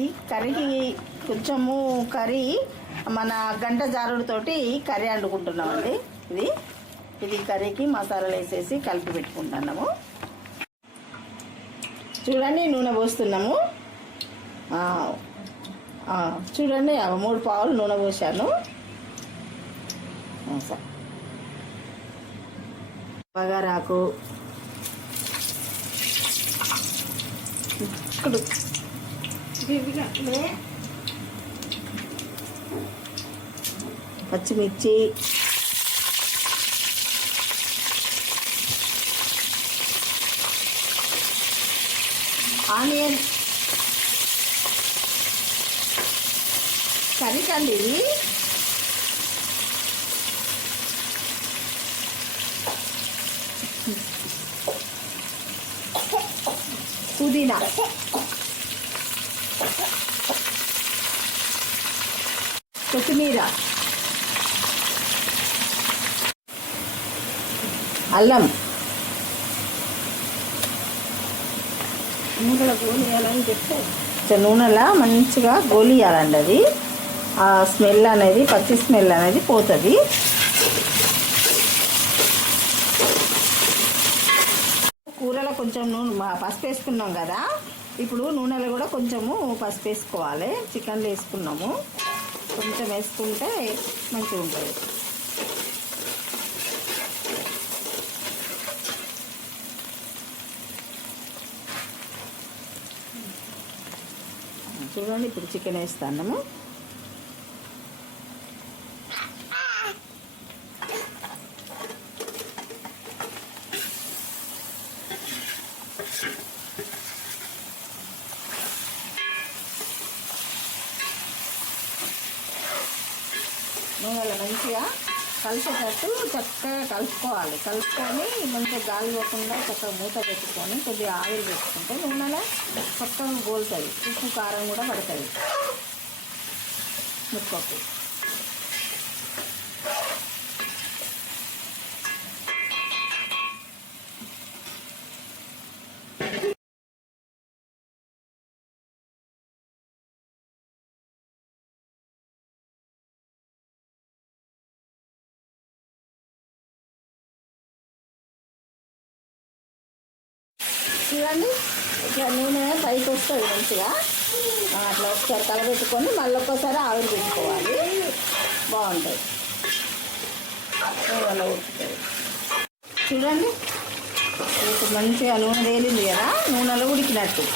ఈ కర్రీకి కొంచెము కర్రీ మన గంట జారుడుతోటి కర్రీ వండుకుంటున్నామండి. ఇది కర్రీకి మసాలాలు వేసేసి కలిపి పెట్టుకుంటున్నాము. చూడండి, నూనె పోస్తున్నాము. చూడండి, 3 పావులు నూనె పోసాను. బగారాకు, పచ్చిమిర్చి, ఆనియన్ కర్రీ కండి ఇది. పుదీనా, కొత్తిమీర, అల్లం, నూనెలో గోలియాలని చెప్తే నూనెలా మంచిగా గోలియాలండి. అది ఆ స్మెల్ అనేది, పచ్చి స్మెల్ అనేది పోతుంది. కూరలో కొంచెం నూనె పసుపు వేసుకున్నాం కదా, ఇప్పుడు నూనెలో కూడా కొంచెము పసుపు వేసుకోవాలి. చికెన్లో వేసుకున్నాము, కొంచెం వేసుకుంటే మంచిగా ఉంటుంది. చూడండి, ఇప్పుడు చికెన్ వేస్తాము. నూనెలో మంచిగా కలిసేటట్టు చక్కగా కలుపుకోవాలి. కలుపుకొని మంచిగా గాలి పోకుండా చక్కగా మూత పెట్టుకొని కొద్దిగా ఆయిల్ పెట్టుకుంటే నూనెలో చక్కగా గోలుతుంది. ఉప్పు కారం కూడా పడుతుంది ముక్కకు. చూడండి, ఇట్లా నూనె పైకి వస్తుంది మంచిగా. అట్లా ఒకసారి కలబెట్టుకొని మళ్ళీ ఒక్కసారి ఆవిరి పెట్టుకోవాలి. బాగుంటుంది, నూనెలో ఉడుకుతుంది. చూడండి, ఇప్పుడు మంచిగా నూనె తేలింది కదా, నూనెలో ఉడికినట్టు.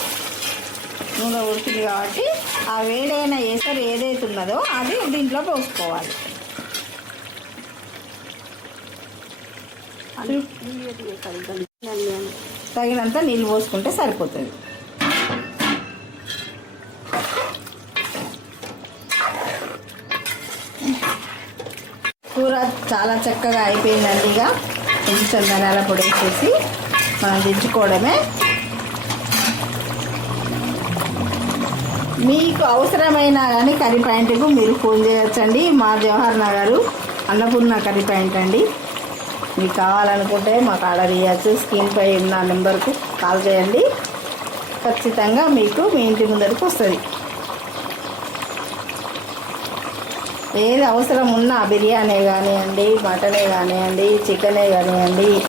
నూనె ఉడికింది కాబట్టి ఆ వేడైన ఏసరి ఏదైతే ఉన్నదో అది దీంట్లో పోసుకోవాలి. తగినంత నీళ్ళు పోసుకుంటే సరిపోతుంది. కూర చాలా చక్కగా అయిపోయిందండి. ఇక కొంచెం ధనియాల పొడి వేసేసి మనం దించుకోవడమే. మీకు అవసరమైన కానీ కర్రీ పాయింట్కు మీరు ఫోన్ చేయొచ్చండి. మా జవహర్ నగర్ అన్నపూర్ణ కర్రీ పాయింట్ అండి. మీకు కావాలనుకుంటే మాకు ఆర్డర్ ఇవ్వచ్చు. స్క్రీన్పై ఉన్న నెంబర్కు కాల్ చేయండి, ఖచ్చితంగా మీకు మీ ఇంటి ముందరికి వస్తుంది. ఏది అవసరం ఉన్నా, బిర్యానీ కానివ్వండి, మటనే కానివ్వండి, చికెనే కానివ్వండి,